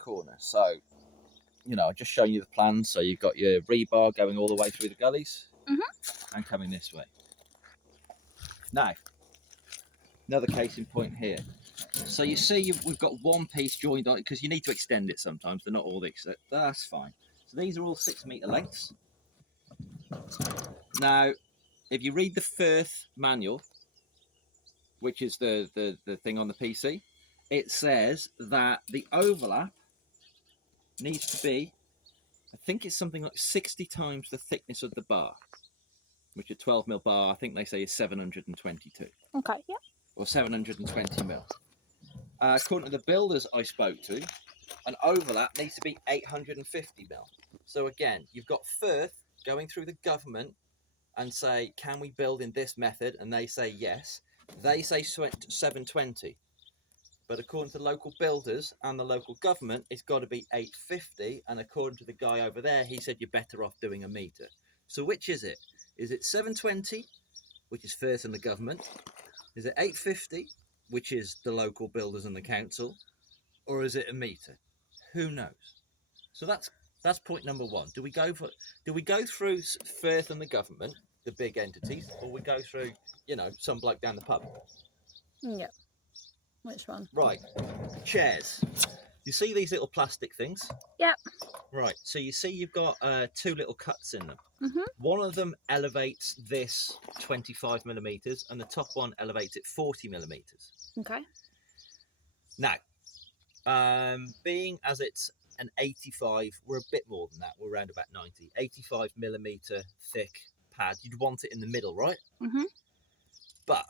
corner. So, you know, I'll just show you the plan. So you've got your rebar going all the way through the gullies and coming this way. Now, another case in point here. So you see we've got one piece joined on it because you need to extend it sometimes. They're not all these. So that's fine. So these are all 6 metre lengths. Now, if you read the Firth manual, which is the thing on the PC, it says that the overlap needs to be, I think it's something like 60 times the thickness of the bar, which a 12mm bar, I think they say is 722. Okay, yeah. Or 720mm. According to the builders I spoke to, an overlap needs to be 850mm. So again, you've got Firth going through the government and say, can we build in this method? And they say yes. They say 720. But according to local builders and the local government, it's got to be 850. And according to the guy over there, he said you're better off doing a metre. So which is it? Is it 720, which is Firth and the government? Is it 850, which is the local builders and the council? Or is it a metre? Who knows? So that's point number one. Do we go through Firth and the government, the big entities, or we go through, you know, some bloke down the pub? Yeah. Which one? Right. Chairs. You see these little plastic things? Yeah. Right. So you see you've got 2 little cuts in them. Mhm. One of them elevates this 25mm, and the top one elevates it 40mm. Okay. Now, being as it's an 85, we're a bit more than that. We're around about 90. 85mm thick pad. You'd want it in the middle, right? Mhm. But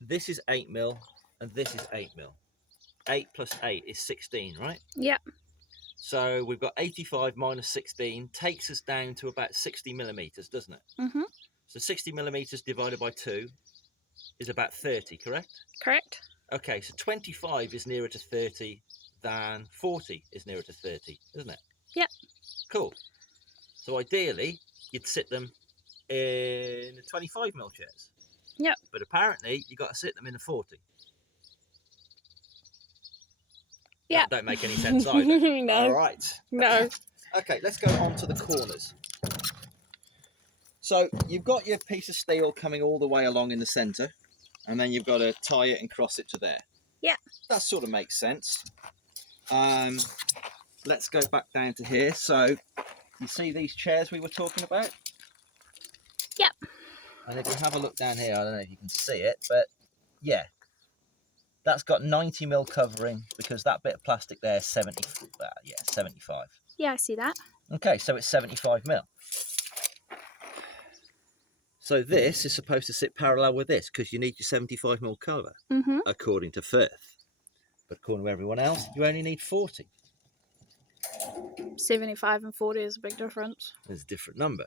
this is 8mm and this is 8mm. 8 plus 8 is 16, right? Yeah. So we've got 85 minus 16 takes us down to about 60mm, doesn't it? Mhm. So 60mm divided by 2 is about 30, correct? Correct. Okay, so 25 is nearer to 30 than 40 is nearer to 30, isn't it? Yeah. Cool. So ideally, you'd sit them in the 25mm chairs. Yep. But apparently, you've got to sit them in the 40. Yeah. That don't make any sense either. No. All right. No. Okay, let's go on to the corners. So you've got your piece of steel coming all the way along in the centre, and then you've got to tie it and cross it to there. Yeah. That sort of makes sense. Let's go back down to here. So you see these chairs we were talking about? Yep. And if you have a look down here, I don't know if you can see it, but yeah, that's got 90mm covering because that bit of plastic there is 75. Yeah, I see that. Okay, so it's 75mm. So this is supposed to sit parallel with this because you need your 75mm cover, according to Firth. But according to everyone else, you only need 40. 75 and 40 is a big difference. There's a different number.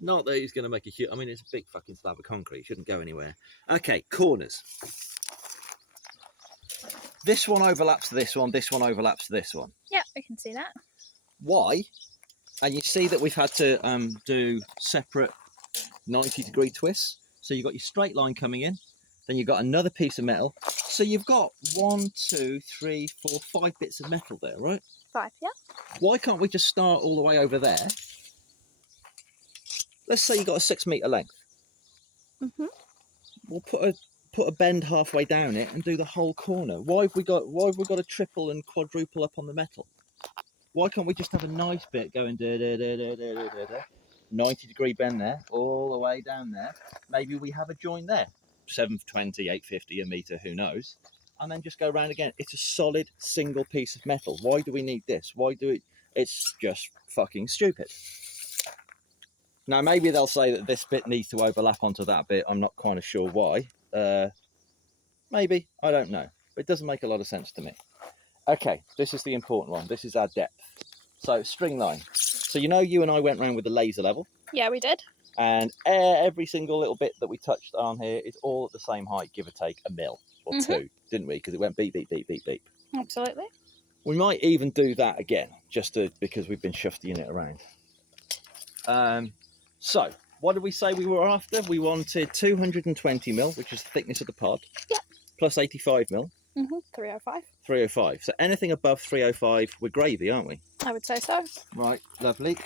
Not that he's going to make a huge... I mean, it's a big fucking slab of concrete. It shouldn't go anywhere. Okay, corners. This one overlaps to this one. This one overlaps to this one. Yeah, I can see that. Why? And you see that we've had to do separate 90-degree twists. So you've got your straight line coming in. Then you've got another piece of metal. So you've got 1, 2, 3, 4, 5 bits of metal there, right? 5, yeah. Why can't we just start all the way over there? Let's say you've got a 6 metre length. We'll put a bend halfway down it and do the whole corner. Why have we got to triple and quadruple up on the metal? Why can't we just have a nice bit going 90-degree bend there, all the way down there? Maybe we have a join there. 720, 850 a metre, who knows? And then just go around again. It's a solid single piece of metal. Why do we need this? Why do it? It's just fucking stupid. Now, maybe they'll say that this bit needs to overlap onto that bit. I'm not kind of sure why. Maybe. I don't know. But it doesn't make a lot of sense to me. Okay, this is the important one. This is our depth. So, string line. So, you know, you and I went round with the laser level. Yeah, we did. And every single little bit that we touched on here is all at the same height, give or take a mil or two, didn't we? Because it went beep, beep, beep, beep, beep. Absolutely. We might even do that again, because we've been shifting it around. So, what did we say we were after? We wanted 220mm, which is the thickness of the pod, yeah, plus 85mm. 305. 305. So anything above 305, we're gravy, aren't we? I would say so. Right, lovely.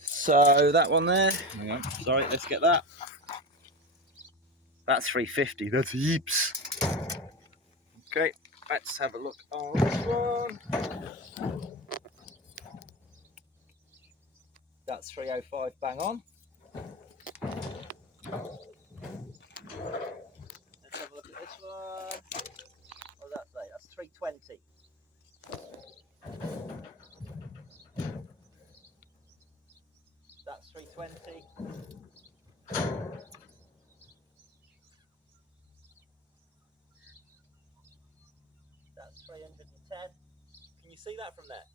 So that one there, hang on, sorry, let's get that. That's 350, that's heaps. Okay, let's have a look on this one. That's 305, bang on. Let's have a look at this one. What does that say? That's 320. That's 320. That's 310. Can you see that from there?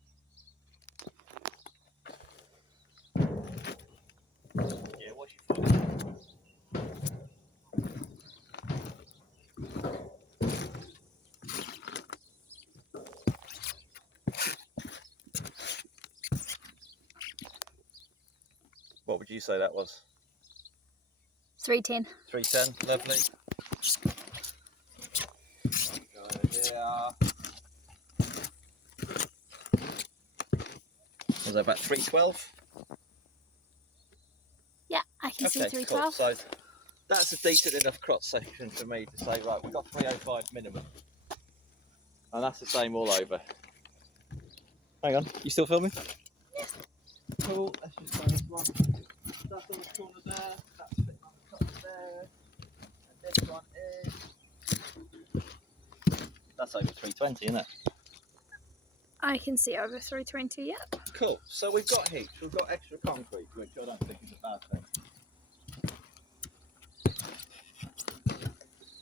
Yeah, what's your phone? What would you say that was? 310. 310, lovely. Go over here. Was that about 312? Yeah, I can see Okay, 312. cool. So that's a decent enough cross section for me to say, right, we've got 305 minimum. And that's the same all over. Hang on, you still filming? Yeah. Cool, let's just go this one. That's on the corner there, that's sitting on the top there. And this one is... That's over 320, isn't it? I can see over 320, yeah. Cool, so we've got heaps, we've got extra concrete, which I don't think is a bad thing.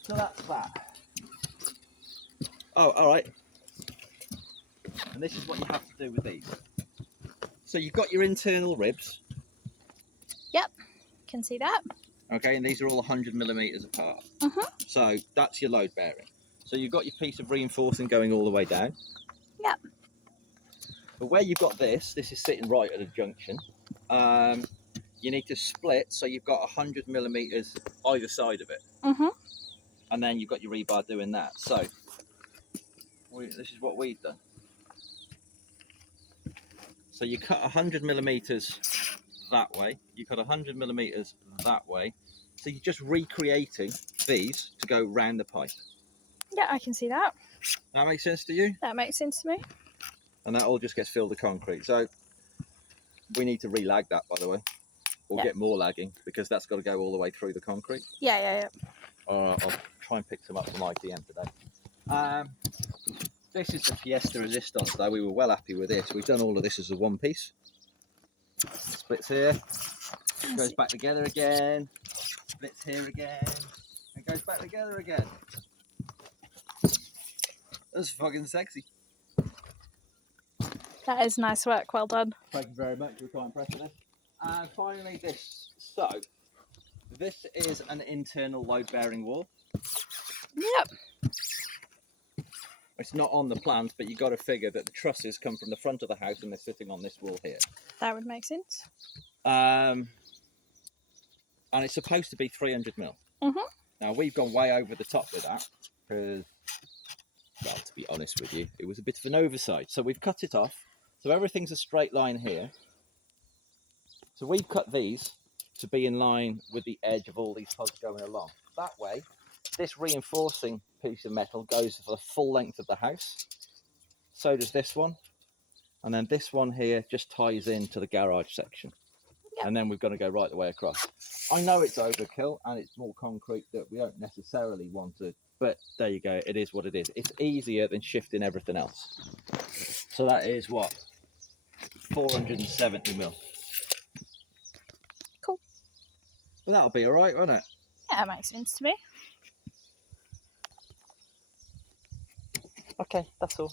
So that's that. Oh, alright. And this is what you have to do with these. So you've got your internal ribs, Yep, can see that. okay, and these are all 100 millimetres apart. So that's your load bearing. So you've got your piece of reinforcing going all the way down. Yep. But where you've got this is sitting right at a junction. You need to split, so you've got 100 millimetres either side of it. And then you've got your rebar doing that. So this is what we've done. So you cut 100 millimetres that way, you cut 100 millimetres that way. So you're just recreating these to go round the pipe. Yeah, I can see that. That makes sense to you? That makes sense to me. And that all just gets filled with concrete. So we need to re-lag that, by the way, or get more lagging, because that's got to go all the way through the concrete. Yeah. I'll try and pick some up from ITM today. This is the Fiesta Resistance, though. We were well happy with this. We've done all of this as a one piece. Splits here, goes back together again, splits here again, and goes back together again. That's fucking sexy. That is nice work, well done. Thank you very much, we're quite impressed with this. And finally this. So, this is an internal load bearing wall. Yep. It's not on the plans, but you've got to figure that the trusses come from the front of the house and they're sitting on this wall here. That would make sense. And it's supposed to be 300 mil. Now we've gone way over the top with that because, well, to be honest with you, it was a bit of an oversight. So we've cut it off. So everything's a straight line here. So we've cut these to be in line with the edge of all these pods going along. That way, this reinforcing piece of metal goes for the full length of the house. So does this one. And then this one here just ties into the garage section. Yep. And then we've got to go right the way across. I know it's overkill and it's more concrete that we don't necessarily want to, but there you go, it is what it is. It's easier than shifting everything else. So that is what? 470 mil. Cool. Well, that'll be all right, won't it? Yeah, that makes sense to me. Okay, that's all.